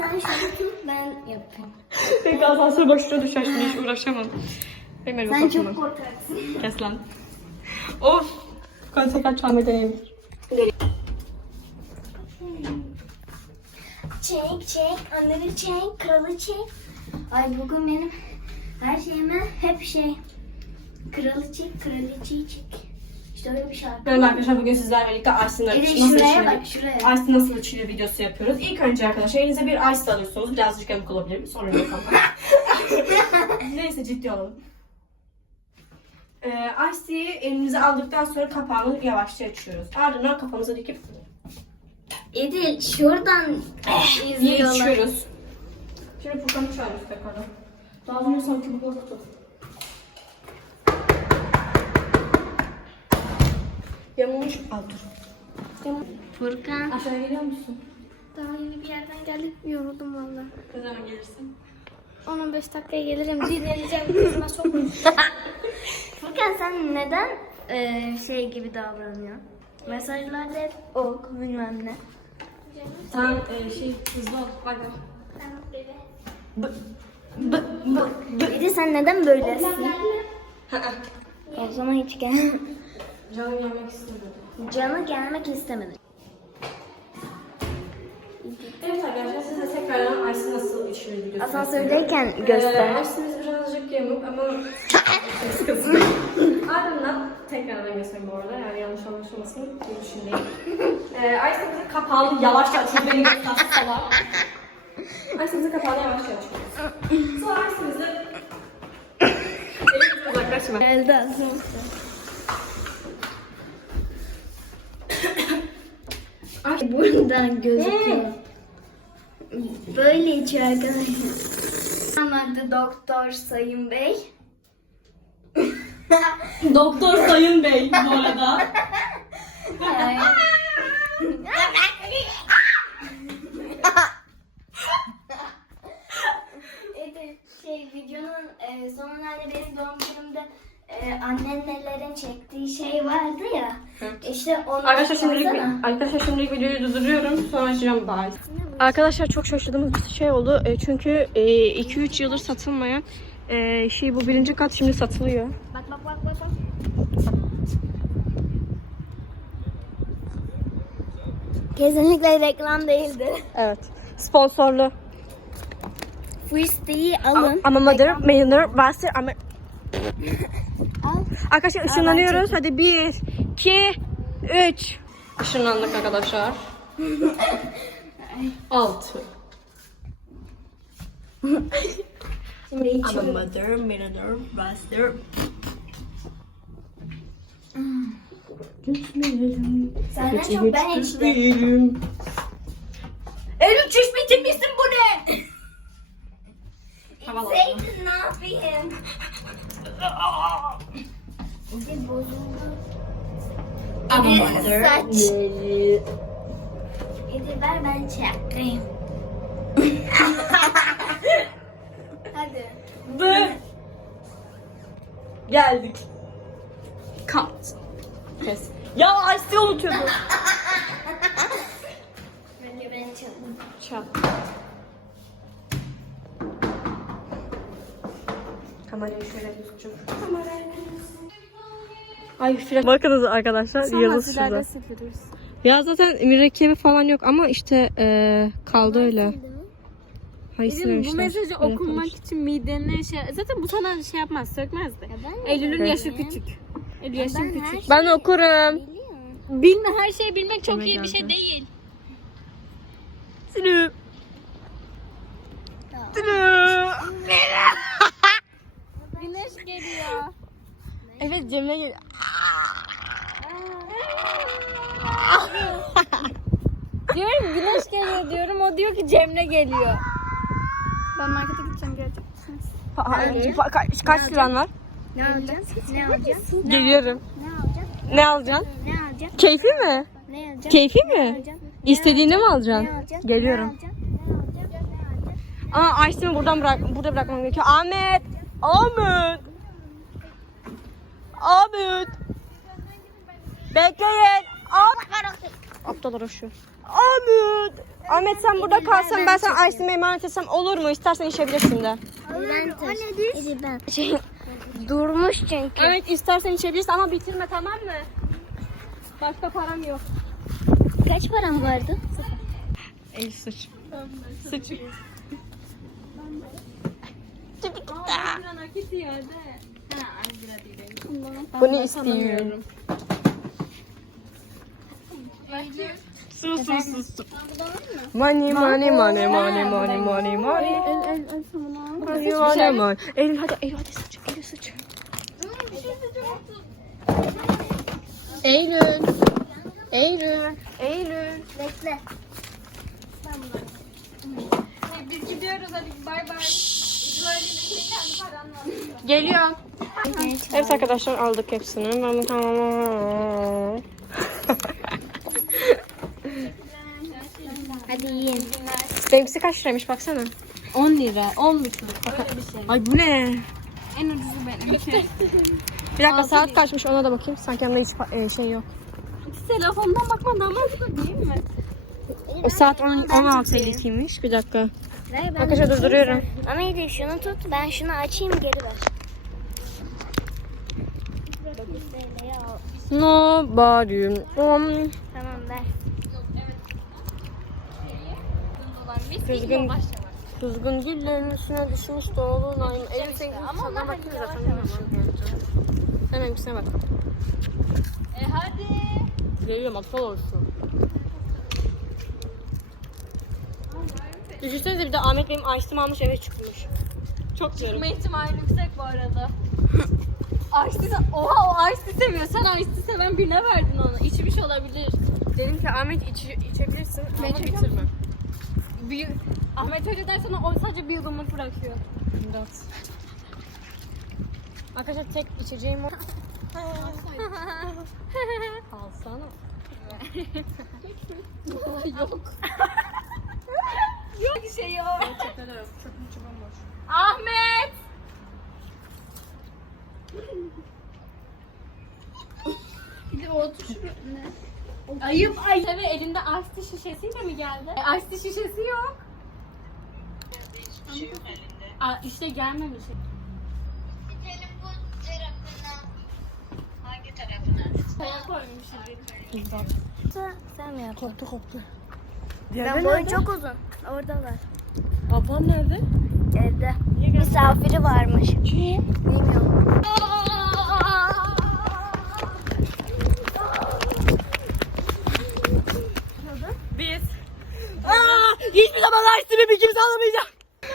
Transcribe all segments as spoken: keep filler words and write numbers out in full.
sen şunu tut, ben yapayım. Peki asansör başına düşer şimdi, hiç uğraşamam. Benim Sen çok korkaksın. Kes lan. Of. Furkan tekrar çalmayı deneyebilir. Çek çek, anneleri çek, kralı çek. Ay bugün benim her şeyime hep şey. Kralı çek, kraliçeyi çek. İşte öyle bir şarkı. Merhaba arkadaşlar, bugün sizlerle birlikte Ice'ın Evet, nasıl şuraya içilir, bak, şuraya. Ice'ın nasıl içilir videosu yapıyoruz. İlk önce arkadaşlar elinize bir Ice alıyorsunuz. Birazcık yamuk olabilir, sonra yapalım. Neyse, ciddi olalım. Ee, Ice'yi elinize aldıktan sonra kapağını yavaşça açıyoruz. Ardından kafamıza dikip Edil şuradan diye izliyorlar. içiyoruz. Şimdi Furkan'ı çağırıyoruz tekrardan. Daha önce sanki bu yoktu. Yamulmuş. Al dur. Furkan. Aşağıya geliyor musun? Daha yeni bir yerden geldim. Yoruldum valla. Ne zaman gelirsin? on on beş dakikaya gelirim. Dinleneceğim. Kızıma sokmayayım. Furkan sen neden e, şey gibi davranıyorsun? Mesajlarda hep ok bilmem ne. Sen e, şey hızlı ol. Bay bay. B b b. Edil sen neden böylesin? O zaman hiç gel. Canım yemek istemiyorum. Canı gelmek istemedi. Evet arkadaşlar, size tekrardan Ice'ı nasıl içilir videosu. Asansördeyken göster. Ee, Ice'ımız birazcık yamuk ama ardından tekrardan göstereyim bu arada, yani yanlış anlaşılmasın diye düşündüğüm. Ee, Ice'ımızın kapağını yavaşça açıyoruz. Benim göstersi falan. Ice'ımızın kapağını yavaşça açıyoruz. Sonra Ice'ımızı elimizden uzaklaşma. Geldi asansör. Buradan gözüküyor. Böyle içiyor arkadaşlar. Anladı doktor Sayın Bey. Doktor Sayın Bey bu arada. Evet, şey videonun e, sonlarda benim doğum günümde e, annelerin çektiği şey vardı ya. Evet. İşte onu Arkadaşlar şimdilik, koysana. arkadaşlar şimdilik videoyu durduruyorum. Sonra açacağım. Bye. Arkadaşlar çok şaşırdığımız bir şey oldu. E, çünkü iki üç yıldır satılmayan e, şey, bu birinci kat şimdi satılıyor. Bak bak bak bak. bak. Kesinlikle reklam değildi. Evet. Sponsorlu. Bu isteği alın. Ama mother, manor, master, ama... Al. Arkadaşlar ışınlanıyoruz. Hadi bir, iki, üç. Işınlandık arkadaşlar. Altı. Şimdi içiyorum. Ama mother, manor, master. Senden çok ben içtim. Eylül çeşmeyi temizsin, bu ne? Havalı. İçseydin ne yapayım? Bir bozuldu. Ama Bir mother. saç. Bir ver ben çakayım. Hadi. Dı. Geldik. Kat. Kes. Ya Ice'yi unutuyordum. Önce ben çalayım. Çal. Kamerayı şöyle tutacağım. Ay flash. Bakınız arkadaşlar, yıldız şurada. Ya zaten mürekkebi falan yok ama işte ee, kaldı öyle. Hayır, Bizim bu işte. mesajı okumak için midene şey... Zaten bu sana şey yapmaz, sökmez de. Eylül'ün yaşı küçük. Eylül yaşın küçük. Ben okurum. Bilme, her şeyi bilmek çok Demek iyi bir şey lazım. değil. Sülü. Sülü. Güneş geliyor. Evet, Cemre gel. Diyorum güneş geliyor diyorum, o diyor ki Cemre geliyor. Ben markete gideceğim, gelecek misiniz? Pa- Kaç, kaç liran var? Ne alacaksın? Ne alacaksın? Geliyorum. Ne alacaksın? Ne alacaksın? Ne alacaksın? Keyfi mi? Ne alacaksın? Keyfi Ne mi? alacaksın? İstediğini mi Ne alacaksın? alacaksın? Geliyorum. Ne alacaksın? Ne alacaksın? Ne alacaksın? Aa, Ayşe'mi buradan bırak, burada bırakmam gerekiyor. Ahmet! Ahmet! Ahmet! Bekleyin! Ahmet! Aptal uğraşıyor. Ahmet! Ahmet sen burada kalsan ben sana Ice'imi emanet etsem olur mu? İstersen içebilirsin de. Ben o nedir? Ben. Şey, durmuş çünkü. Evet istersen içebilirsin ama bitirme tamam mı? Başka param yok. Kaç param vardı? El sıç. Sıç. Bunu istiyorum. Sus sus sus. Money money money money money money money. El el el sana. Money money money. Eylül hadi Eylül hadi sıç. Eylül sıç. Eylül. Eylül. Eylül. Bekle. Biz gidiyoruz hadi bay bay. Kendi paranla. Geliyor. Evet arkadaşlar aldık hepsini. Ben tamam. Hadi yiyin. Benimkisi kaç liraymış baksana. on lira. on buçuk. Öyle bir şey. Ay bu ne? En ucuzu benimki. Bir dakika saat kaçmış ona da bakayım. Sanki yanında hiç pa- e, şey yok. Telefondan bakmadan mantıklı değil mi? O saat on altı elli ikiymiş. Bir dakika. Ver, ben Arkadaşlar durduruyorum. Ama iyi değil, şunu tut. Ben şunu açayım, geri ver. Nobody. Um, Tamam, ver. kızgın, kızgın güllerin üstüne düşmüş doğulu naim. Elif sen Ama sana onlar bakayım hadi zaten. yavaş Hemen elbisine bak. E hadi. Geliyorum aptal olsun. Düşünsenize bir de Ahmet benim açtım almış eve çıkmış. Çok güzel. Çıkma ihtimali yüksek bu arada. Ice'ı oha o Ice'ı seviyor. Sen Ice'ı seven birine verdin onu. İçmiş olabilir. Dedim ki Ahmet iç, içebilirsin ama içeceğim. bitirme. Bir, Ahmet Hoca dersen o sadece bir yudumluk bırakıyor. İmdat. Arkadaşlar tek içeceğim o. Alsana. Yok. Yok bir şey yok. Ahmet! Bir de o tuş ne? Ayıp ayıp. Tabii elinde Ice şişesiyle mi geldi? E, Ice şişesi yok. Aa, işte gelmemiş. Senin bu tarafına hangi tarafına? Koya koymuşuz. İmdat. Sen mi yaptın? Koptu koptu. Ben boyu çok uzun. Oradalar. Ablam nerede? Evde. Misafiri varmış. Kim? Bilmiyorum. Biz. Aa, hiçbir zaman Ice'imi bir kimse alamayacak.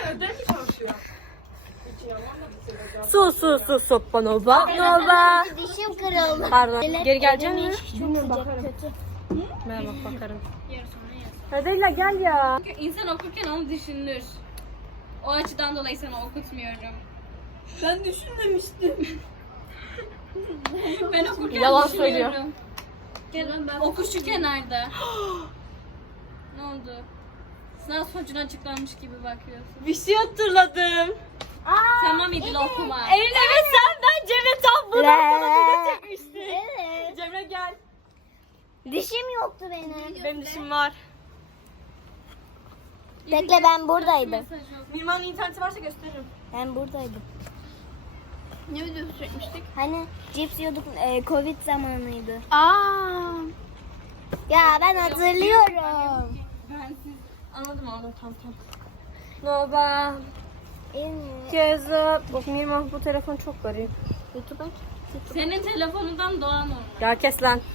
Su su su sopa nova. Nova. Dişim kırıldı. Pardon. Geri gelecek mi? Bilmiyorum, bakarım. Ben bak bakarım. Hadi gel ya. Çünkü insan okurken onu düşünür. O açıdan dolayı sana okutmuyorum. Ben düşünmemiştim. ben okurken Yalan düşünüyorum. Gel, oku şu kenarda. Ne oldu? Sınav sonucuna açıklanmış gibi bakıyorsun. Bir şey hatırladım. Tamam İdil okuma. Evet evet sen ben Cemre tam bunu sana video çekmiştin. Evet. Cemre gel. Dişim yoktu benim. Benim dişim var. Bekle, ben buradaydım. Mesaj yok. Mirman'ın interneti varsa gösteririm. Ben buradaydım. Ne videosu çekmiştik? Hani cips yiyorduk, e, Covid zamanıydı. Aa. Ya ben hatırlıyorum. Ben siz Anladım anladım tamam tamam. Nova. Evet. Keza. Bak Mirman bu telefon çok garip. YouTube'a senin telefonundan doğan oldu. Ya kes lan.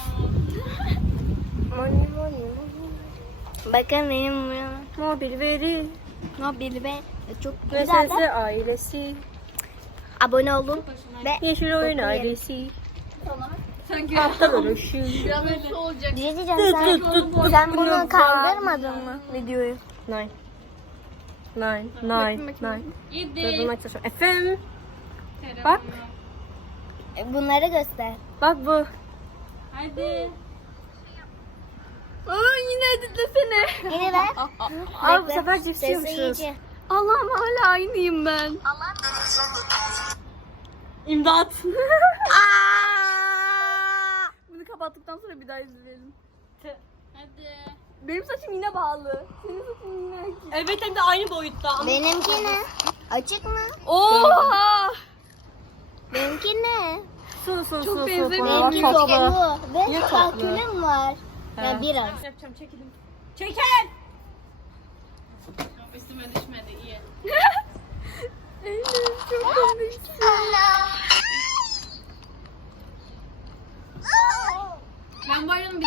Money money money. Bakın benim buram. Mobil veri. Mobil ve çok Ve güzel de sesi ailesi. abone olun ve Yeşil oyun Dokuz ailesi. Sanki Aptal oluşu. biraz öyle olacak. bir şey diyeceğim, sen, sen bunu kaldırmadın mı videoyu? Nine. Nine. Nine. Nine. İdil. Durdurmaya çalışıyorum. Efendim. Telefonu. Bak. E, Bunları göster. Bak bu. Hadi. Aa yine editlesene. Yine ver. Aa bu Bekle. sefer cips Sesi yiyormuşuz. iyice. Allah'ım hala aynıyım ben. İmdat. Bunu kapattıktan sonra bir daha izleyelim. Hadi. Benim saçım yine bağlı. Senin saçın yine açık. Evet hem de aynı boyutta. Ama... Benimki ne? Açık mı? Oha! Benimki ne? Su su Çok su su. benzemiyor. Bana bak, Benimki topla. bu. Ve Niye kalkülüm var. Ya biraz. Yapacağım çekilin. Çeker! Üstüme düşmedi iyi. Eylül çok komiksin. Ben bu aranın bir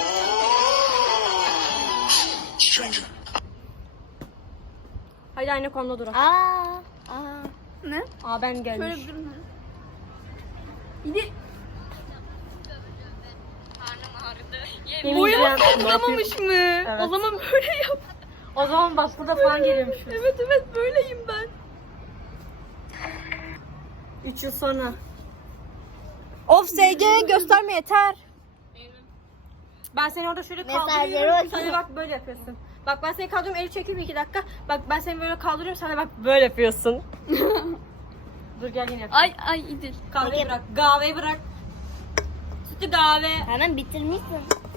Haydi aynı konuda dur. Aa. Aa. Ne? Aa ben gelmiş. Şöyle bir durun. İdi. Boyama Anlamamış mı? Evet. O zaman böyle yap. O zaman baskıda falan geliyormuş. Evet evet böyleyim ben. Üç yıl sonra. Of S G gösterme yeter. Ben seni orada şöyle Mesajları kaldırıyorum. bakayım. Sen de bak böyle yapıyorsun. Bak ben seni kaldırıyorum, eli çekeyim iki dakika. Bak ben seni böyle kaldırıyorum, sen de bak böyle yapıyorsun. Dur gel yine. Ay ay İdil. Kahveyi bırak, kahveyi bırak. Sütü kahve. Hemen bitirmişsin.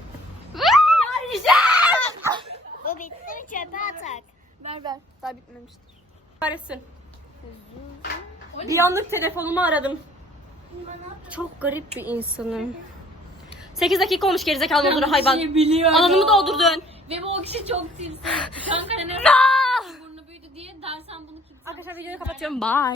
Bu bitti mi çöpe atak? Ver ver. Daha bitmemiştir. Kahretsin. Bir anlık telefonumu aradım. Çok garip bir insanım. sekiz dakika olmuş gerizekalı olur hayvan. biliyorum. Alanımı doldurdun. Ve bu o kişi çok tirsi. Çankaya ne burnu büyüdü diye dersen bunu kimse... Arkadaşlar videoyu kapatıyorum. Bye.